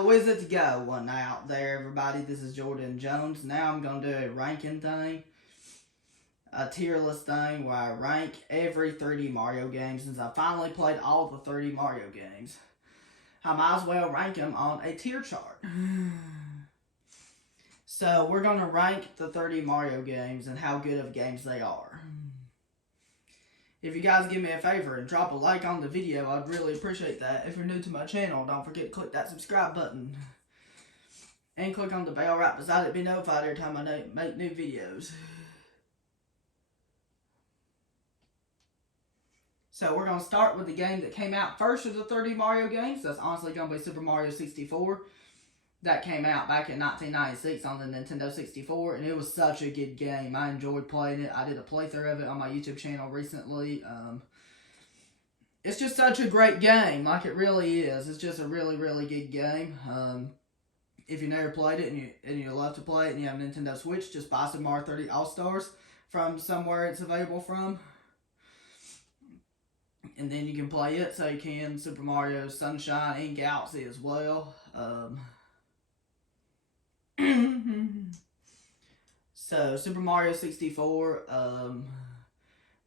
How is it going out there, everybody? This is Jordan Jones. Now I'm going to do a ranking thing, a tier list thing where I rank every 3D Mario game since I finally played all the 3D Mario games. I might as well rank them on a tier chart. So we're going to rank the 3D Mario games and how good of games they are. If you guys give me a favor and drop a like on the video, I'd really appreciate that. If you're new to my channel, don't forget to click that subscribe button. And click on the bell right beside it to be notified every time I make new videos. So we're going to start with the game that came out first of the 3D Mario games. That's honestly going to be Super Mario 64. That came out back in 1996 on the Nintendo 64, and it was such a good game. I enjoyed playing it. I did a playthrough of it on my YouTube channel recently. It's just such a great game, like it really is. It's just a really, really good game. If you never played it and you love to play it and you have a Nintendo Switch, just buy Super Mario 3D All-Stars from somewhere it's available from. And then you can play it, so you can Super Mario Sunshine and Galaxy as well. So Super Mario 64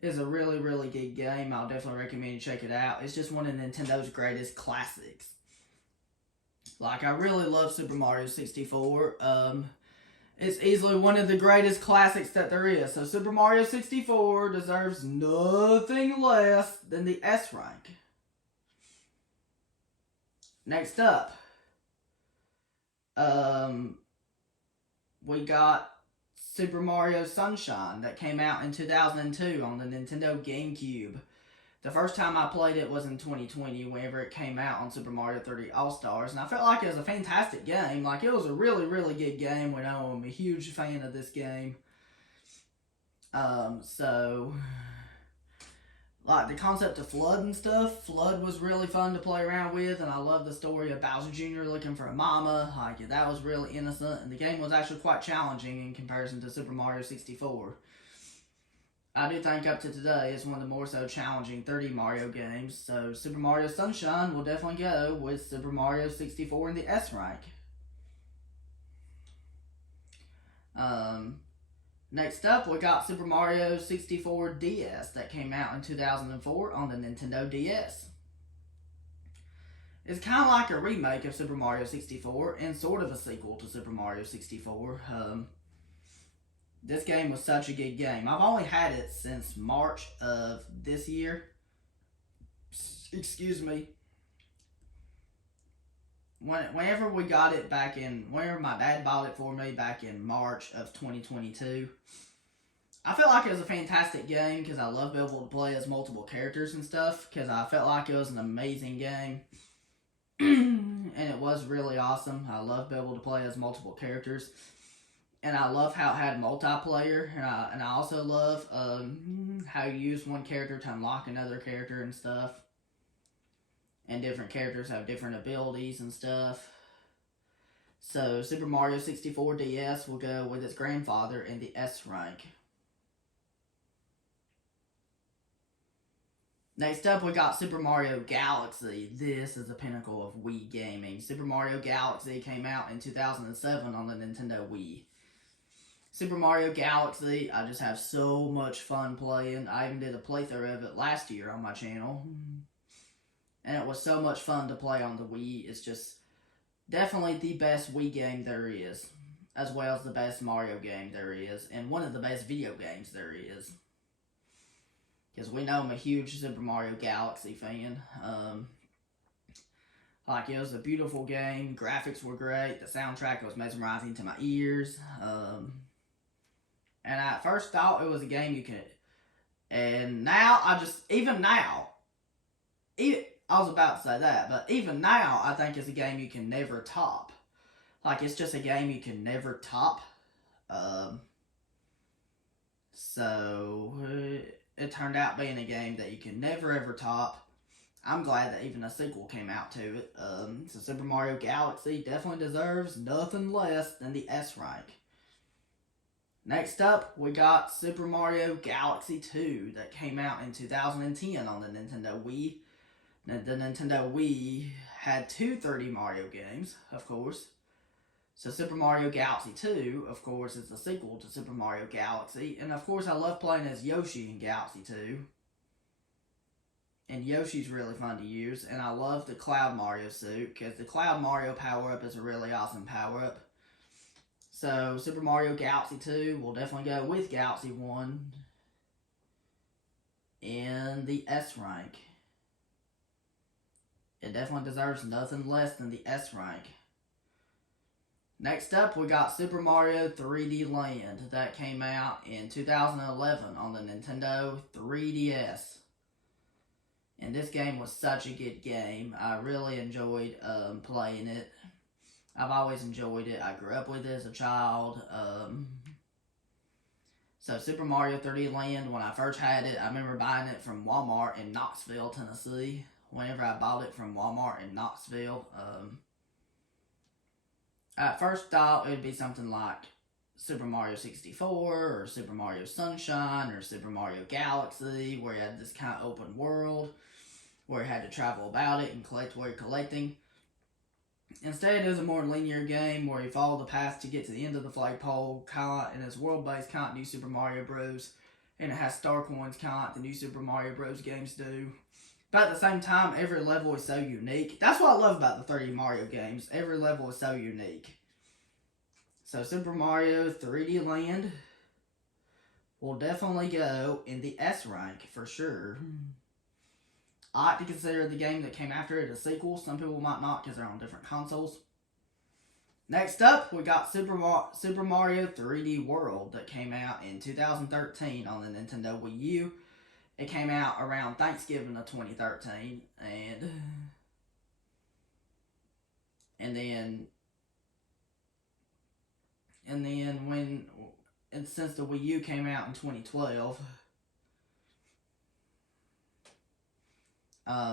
is a really, really good game. I'll definitely recommend you check it out. It's just one of Nintendo's greatest classics. Like, I really love Super Mario 64. It's easily one of the greatest classics that there is. So Super Mario 64 deserves nothing less than the S rank. Next up, we got Super Mario Sunshine that came out in 2002 on the Nintendo GameCube. The first time I played it was in 2020 whenever it came out on Super Mario 3D All-Stars, and I felt like it was a fantastic game. Like, it was a really, really good game. I'm a huge fan of this game. Like, the concept of FLUDD and stuff, FLUDD was really fun to play around with, and I love the story of Bowser Jr. looking for a mama. Like, that was really innocent, and the game was actually quite challenging in comparison to Super Mario 64. I do think up to today it's one of the more so challenging 3D Mario games, so Super Mario Sunshine will definitely go with Super Mario 64 in the S rank. Next up, we got Super Mario 64 DS that came out in 2004 on the Nintendo DS. It's kind of like a remake of Super Mario 64 and sort of a sequel to Super Mario 64. This game was such a good game. I've only had it since March of this year. Excuse me. Whenever we got it whenever my dad bought it for me back in March of 2022, I felt like it was a fantastic game because I love being able to play as multiple characters and stuff, because I felt like it was an amazing game. And it was really awesome. I love being able to play as multiple characters. And I love how it had multiplayer, and I also love how you use one character to unlock another character and stuff. And different characters have different abilities and stuff. So Super Mario 64 DS will go with its grandfather in the S rank. Next up, we got Super Mario Galaxy. This is the pinnacle of Wii gaming. Super Mario Galaxy came out in 2007 on the Nintendo Wii. Super Mario Galaxy, I just have so much fun playing. I even did a playthrough of it last year on my channel. And it was so much fun to play on the Wii. It's just definitely the best Wii game there is, as well as the best Mario game there is, and one of the best video games there is. Because we know I'm a huge Super Mario Galaxy fan. Like, it was a beautiful game. Graphics were great. The soundtrack was mesmerizing to my ears. And I at first thought it was a game you could... And now, I was about to say that, but even now, I think it's a game you can never top. Like, it's just a game you can never top. So, it turned out being a game that you can never ever top. I'm glad that even a sequel came out to it. So Super Mario Galaxy definitely deserves nothing less than the S rank. Next up, we got Super Mario Galaxy 2 that came out in 2010 on the Nintendo Wii. The Nintendo Wii had two 3D Mario games, of course. So Super Mario Galaxy 2, of course, is the sequel to Super Mario Galaxy. And of course, I love playing as Yoshi in Galaxy 2. And Yoshi's really fun to use. And I love the Cloud Mario suit, because the Cloud Mario power-up is a really awesome power-up. So Super Mario Galaxy 2 will definitely go with Galaxy 1 in the S rank. It definitely deserves nothing less than the S rank. Next up, we got Super Mario 3D Land that came out in 2011 on the Nintendo 3DS. And this game was such a good game. I really enjoyed playing it. I've always enjoyed it. I grew up with it as a child. So Super Mario 3D Land, when I first had it, I remember buying it from Walmart in Knoxville, Tennessee. Whenever I bought it from Walmart in Knoxville, I first thought it would be something like Super Mario 64 or Super Mario Sunshine or Super Mario Galaxy, where you had this kind of open world where you had to travel about it and collect what you're collecting. Instead, it was a more linear game where you follow the path to get to the end of the flagpole, kind of, and it's world-based, kind of New Super Mario Bros. And it has star coins, kind of like the New Super Mario Bros. Games do. But at the same time, every level is so unique. That's what I love about the 3D Mario games. Every level is so unique. So Super Mario 3D Land will definitely go in the S rank for sure. I like to consider the game that came after it a sequel. Some people might not because they're on different consoles. Next up, we got Super Mario 3D World that came out in 2013 on the Nintendo Wii U. It came out around Thanksgiving of 2013, and since the Wii U came out in 2012,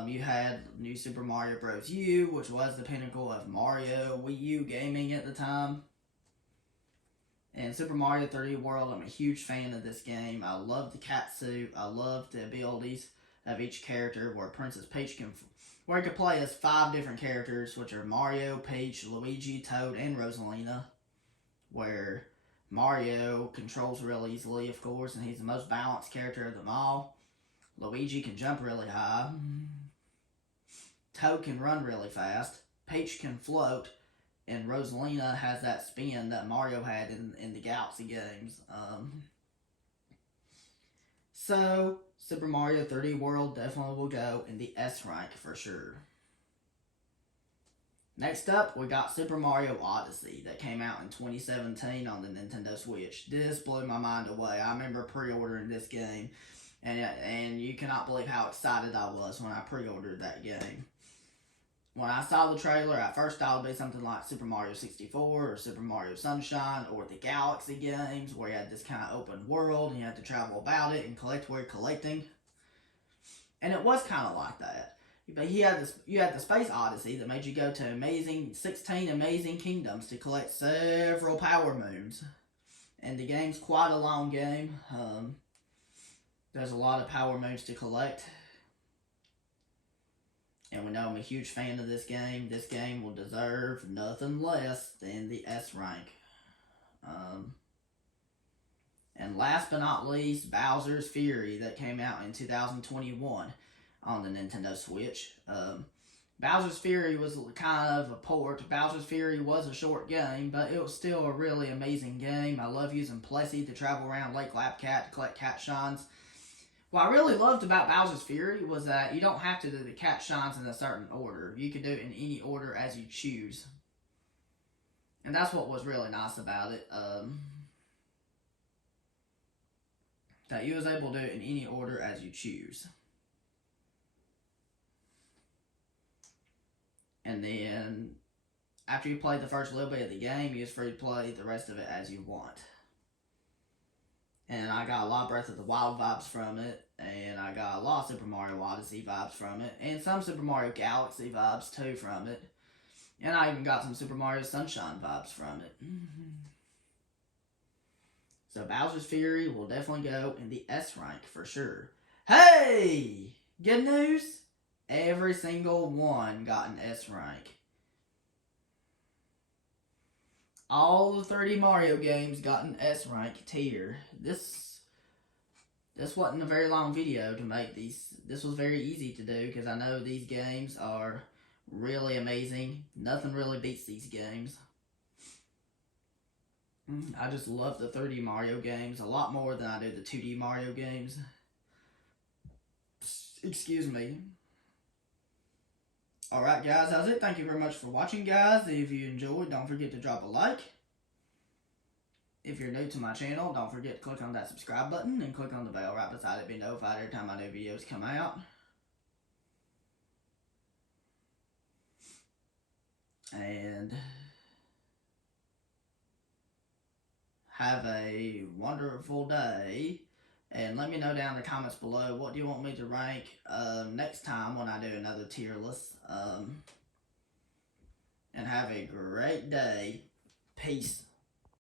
you had New Super Mario Bros. U, which was the pinnacle of Mario Wii U gaming at the time. And Super Mario 3D World, I'm a huge fan of this game. I love the cat suit. I love the abilities of each character, where Princess Peach where you can play as 5 different characters, which are Mario, Peach, Luigi, Toad, and Rosalina. Where Mario controls real easily, of course, and he's the most balanced character of them all. Luigi can jump really high. Toad can run really fast. Peach can float. And Rosalina has that spin that Mario had in the Galaxy games. So, Super Mario 3D World definitely will go in the S rank for sure. Next up, we got Super Mario Odyssey that came out in 2017 on the Nintendo Switch. This blew my mind away. I remember pre-ordering this game, and you cannot believe how excited I was when I pre-ordered that game. When I saw the trailer, I first thought it would be something like Super Mario 64 or Super Mario Sunshine or the Galaxy games, where you had this kind of open world and you had to travel about it and collect what you're collecting. And it was kind of like that. But you had the Space Odyssey that made you go to 16 amazing kingdoms to collect several power moons. And the game's quite a long game. There's a lot of power moons to collect. And we know I'm a huge fan of this game. This game will deserve nothing less than the S rank. And last but not least, Bowser's Fury that came out in 2021 on the Nintendo Switch. Bowser's Fury was kind of a port. Bowser's Fury was a short game, but it was still a really amazing game. I love using Plessy to travel around Lake Lapcat to collect cat shines. What I really loved about Bowser's Fury was that you don't have to do the cat shines in a certain order. You can do it in any order as you choose. And that's what was really nice about it. That you was able to do it in any order as you choose. And then, after you play the first little bit of the game, you're free to play the rest of it as you want. And I got a lot of Breath of the Wild vibes from it. And I got a lot of Super Mario Odyssey vibes from it. And some Super Mario Galaxy vibes too from it. And I even got some Super Mario Sunshine vibes from it. So Bowser's Fury will definitely go in the S rank for sure. Hey! Good news! Every single one got an S rank. All the 30 Mario games got an S rank tier. This wasn't a very long video to make these. This was very easy to do because I know these games are really amazing. Nothing really beats these games. I just love the 3D Mario games a lot more than I do the 2D Mario games. Excuse me. Alright guys, that's it. Thank you very much for watching, guys. If you enjoyed, don't forget to drop a like. If you're new to my channel, don't forget to click on that subscribe button and click on the bell right beside it to be notified every time my new videos come out. And have a wonderful day. And let me know down in the comments below what do you want me to rank next time when I do another tier list. And have a great day. Peace.